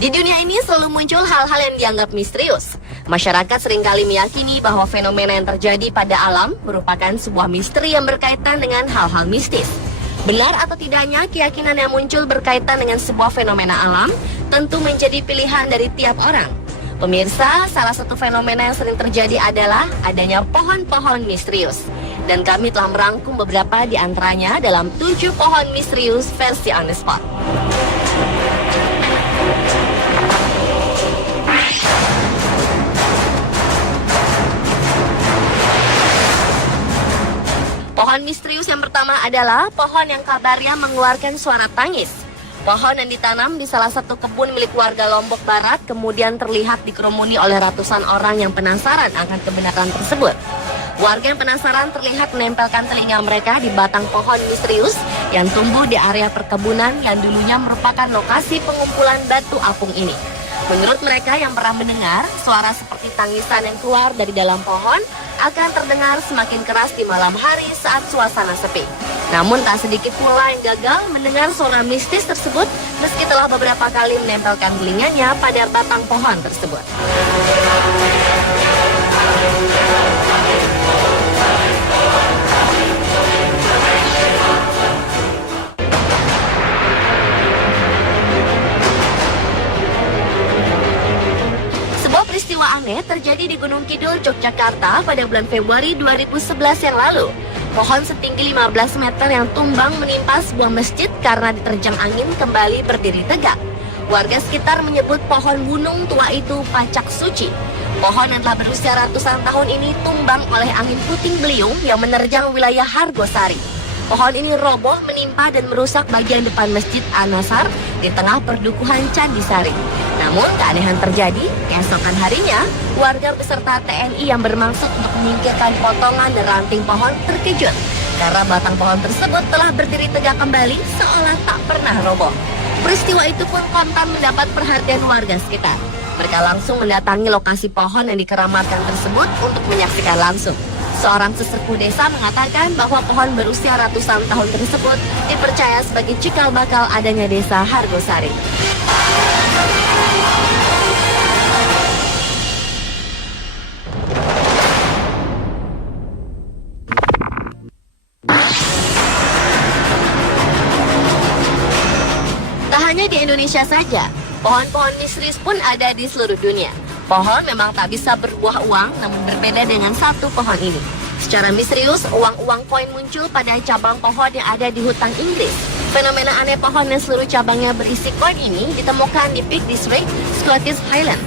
Di dunia ini selalu muncul hal-hal yang dianggap misterius. Masyarakat seringkali meyakini bahwa fenomena yang terjadi pada alam merupakan sebuah misteri yang berkaitan dengan hal-hal mistis. Benar atau tidaknya keyakinan yang muncul berkaitan dengan sebuah fenomena alam tentu menjadi pilihan dari tiap orang. Pemirsa, salah satu fenomena yang sering terjadi adalah adanya pohon-pohon misterius. Dan kami telah merangkum beberapa di antaranya dalam 7 pohon misterius versi On The Spot. Pohon misterius yang pertama adalah pohon yang kabarnya mengeluarkan suara tangis. Pohon yang ditanam di salah satu kebun milik warga Lombok Barat kemudian terlihat dikerumuni oleh ratusan orang yang penasaran akan kebenaran tersebut. Warga yang penasaran terlihat menempelkan telinga mereka di batang pohon misterius yang tumbuh di area perkebunan yang dulunya merupakan lokasi pengumpulan batu apung ini. Menurut mereka yang pernah mendengar, suara seperti tangisan yang keluar dari dalam pohon akan terdengar semakin keras di malam hari saat suasana sepi. Namun tak sedikit pula yang gagal mendengar suara mistis tersebut meski telah beberapa kali menempelkan telinganya pada batang pohon tersebut. Peristiwa aneh terjadi di Gunung Kidul, Yogyakarta pada bulan Februari 2011 yang lalu. Pohon setinggi 15 meter yang tumbang menimpa sebuah masjid karena diterjang angin kembali berdiri tegak. Warga sekitar menyebut pohon gunung tua itu pacak suci. Pohon yang telah berusia ratusan tahun ini tumbang oleh angin puting beliung yang menerjang wilayah Hargosari. Pohon ini roboh menimpa dan merusak bagian depan Masjid An-Nasar di tengah perdukuhan Candi Sari. Namun keanehan terjadi, keesokan harinya, warga beserta TNI yang bermaksud untuk menyingkirkan potongan dan ranting pohon terkejut karena batang pohon tersebut telah berdiri tegak kembali seolah tak pernah roboh. Peristiwa itu pun kontan mendapat perhatian warga sekitar. Mereka langsung mendatangi lokasi pohon yang dikeramatkan tersebut untuk menyaksikan langsung. Seorang sesepuh desa mengatakan bahwa pohon berusia ratusan tahun tersebut dipercaya sebagai cikal bakal adanya desa Hargosari. Tak hanya di Indonesia saja, pohon-pohon misterius pun ada di seluruh dunia. Pohon memang tak bisa berbuah uang, namun berbeda dengan satu pohon ini. Secara misterius, uang-uang koin muncul pada cabang pohon yang ada di hutan Inggris. Fenomena aneh pohon yang seluruh cabangnya berisi koin ini ditemukan di Peak District, Scottish Highlands.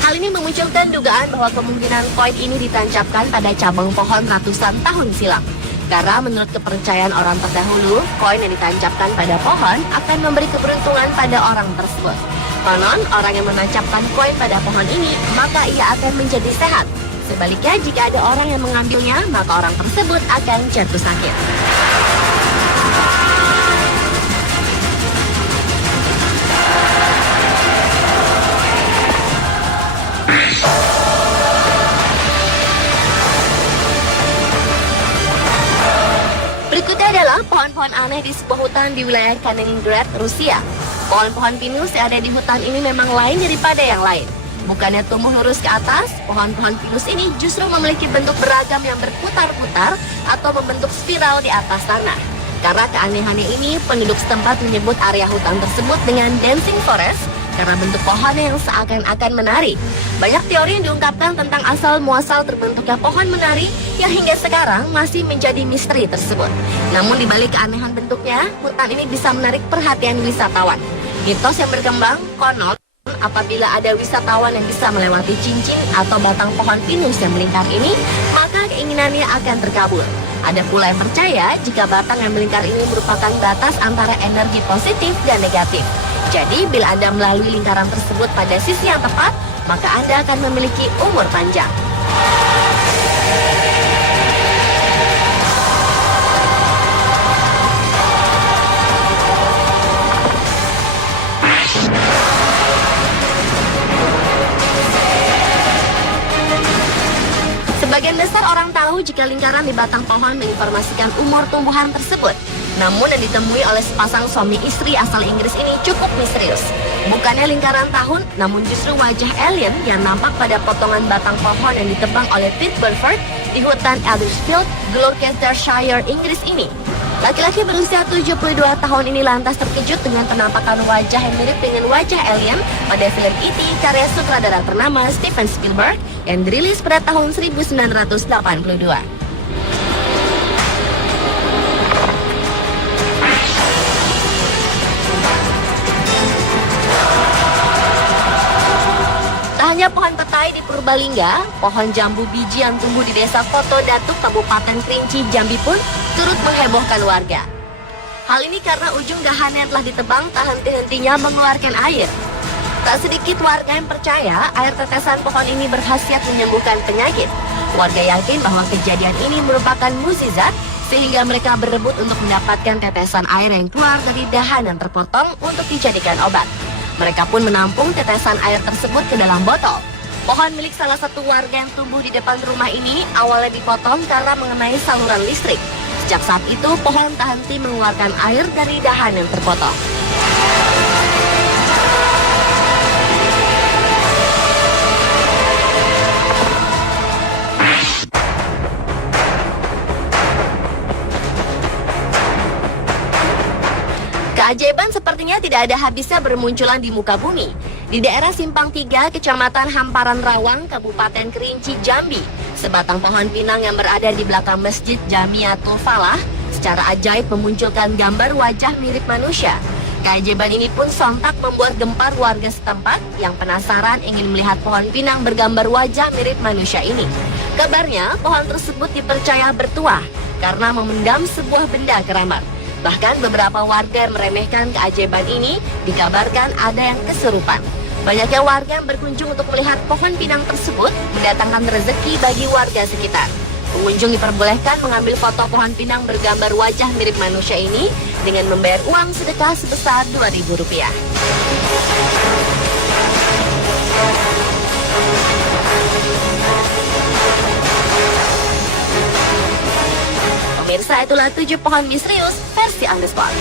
Hal ini memunculkan dugaan bahwa kemungkinan koin ini ditancapkan pada cabang pohon ratusan tahun silam. Karena menurut kepercayaan orang terdahulu, koin yang ditancapkan pada pohon akan memberi keberuntungan pada orang tersebut. Konon, orang yang menancapkan koin pada pohon ini, maka ia akan menjadi sehat. Sebaliknya, jika ada orang yang mengambilnya, maka orang tersebut akan jatuh sakit. Berikutnya adalah pohon-pohon aneh di sebuah hutan di wilayah Kaliningrad, Rusia. Pohon-pohon pinus yang ada di hutan ini memang lain daripada yang lain. Bukannya tumbuh lurus ke atas, pohon-pohon pinus ini justru memiliki bentuk beragam yang berputar-putar atau membentuk spiral di atas tanah. Karena keanehannya ini, penduduk setempat menyebut area hutan tersebut dengan dancing forest karena bentuk pohonnya yang seakan-akan menari. Banyak teori yang diungkapkan tentang asal-muasal terbentuknya pohon menari yang hingga sekarang masih menjadi misteri tersebut. Namun di balik keanehan bentuknya, hutan ini bisa menarik perhatian wisatawan. Mitos yang berkembang, konon apabila ada wisatawan yang bisa melewati cincin atau batang pohon pinus yang melingkar ini, maka keinginannya akan terkabul. Ada pula yang percaya jika batang yang melingkar ini merupakan batas antara energi positif dan negatif. Jadi bila Anda melalui lingkaran tersebut pada sisi yang tepat, maka Anda akan memiliki umur panjang. Sebagian besar orang tahu jika lingkaran di batang pohon menginformasikan umur tumbuhan tersebut. Namun yang ditemui oleh sepasang suami istri asal Inggris ini cukup misterius. Bukannya lingkaran tahun, namun justru wajah alien yang nampak pada potongan batang pohon yang ditebang oleh Pete Burford di hutan Ethersfield, Gloucestershire, Inggris ini. Laki-laki berusia 72 tahun ini lantas terkejut dengan penampakan wajah yang mirip dengan wajah alien pada film E.T. karya sutradara ternama Steven Spielberg yang dirilis pada tahun 1982. Hanya pohon petai di Purbalingga, pohon jambu biji yang tumbuh di desa Koto Datuk, Kabupaten Kerinci, Jambi pun turut menghebohkan warga. Hal ini karena ujung dahan yang telah ditebang tak henti-hentinya mengeluarkan air. Tak sedikit warga yang percaya air tetesan pohon ini berkhasiat menyembuhkan penyakit. Warga yakin bahwa kejadian ini merupakan mukjizat sehingga mereka berebut untuk mendapatkan tetesan air yang keluar dari dahan yang terpotong untuk dijadikan obat. Mereka pun menampung tetesan air tersebut ke dalam botol. Pohon milik salah satu warga yang tumbuh di depan rumah ini awalnya dipotong karena mengenai saluran listrik. Sejak saat itu, pohon tak henti mengeluarkan air dari dahan yang terpotong. Keajaiban sepertinya tidak ada habisnya bermunculan di muka bumi. Di daerah Simpang 3, Kecamatan Hamparan Rawang, Kabupaten Kerinci, Jambi, sebatang pohon pinang yang berada di belakang Masjid Jamiatul Falah secara ajaib memunculkan gambar wajah mirip manusia. Keajaiban ini pun sontak membuat gempar warga setempat yang penasaran ingin melihat pohon pinang bergambar wajah mirip manusia ini. Kabarnya, pohon tersebut dipercaya bertuah karena memendam sebuah benda keramat. Bahkan beberapa warga yang meremehkan keajaiban ini dikabarkan ada yang kesurupan. Banyaknya warga yang berkunjung untuk melihat pohon pinang tersebut mendatangkan rezeki bagi warga sekitar. Pengunjung diperbolehkan mengambil foto pohon pinang bergambar wajah mirip manusia ini dengan membayar uang sedekah sebesar Rp2.000. Pemirsa, itulah 7 pohon misterius versi On The Spot.